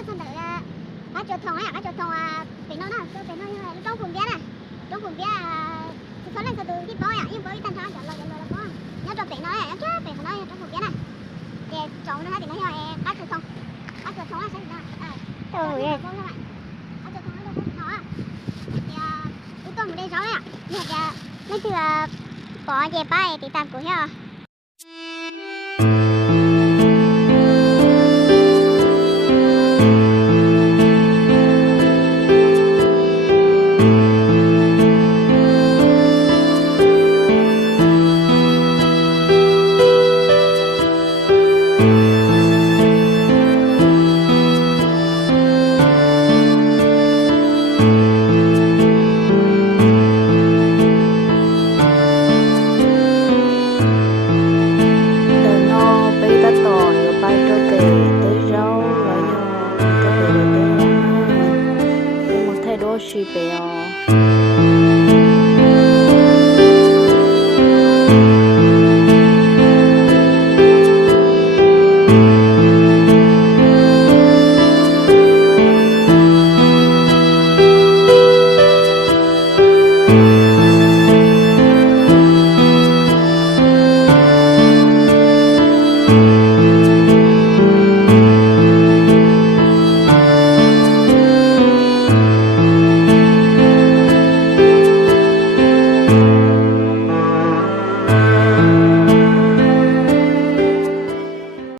có xong được cá chuột thòng ấy, cá chuột thòng bị nó trong vùng biển này, trong vùng biển thì số lần từ cái bói nhưng bói tan ra là có nhớ trong biển nó này, chứ biển nó trong vùng biển này, để chọn nó thì nó là cá chuột thòng là sao nhỉ? Trời ơi. Cá chuột thòng nó đâu có nó thì cái con đây rõ này, nhưng mà mấy thứ bỏ về bay thì tạm của nhau.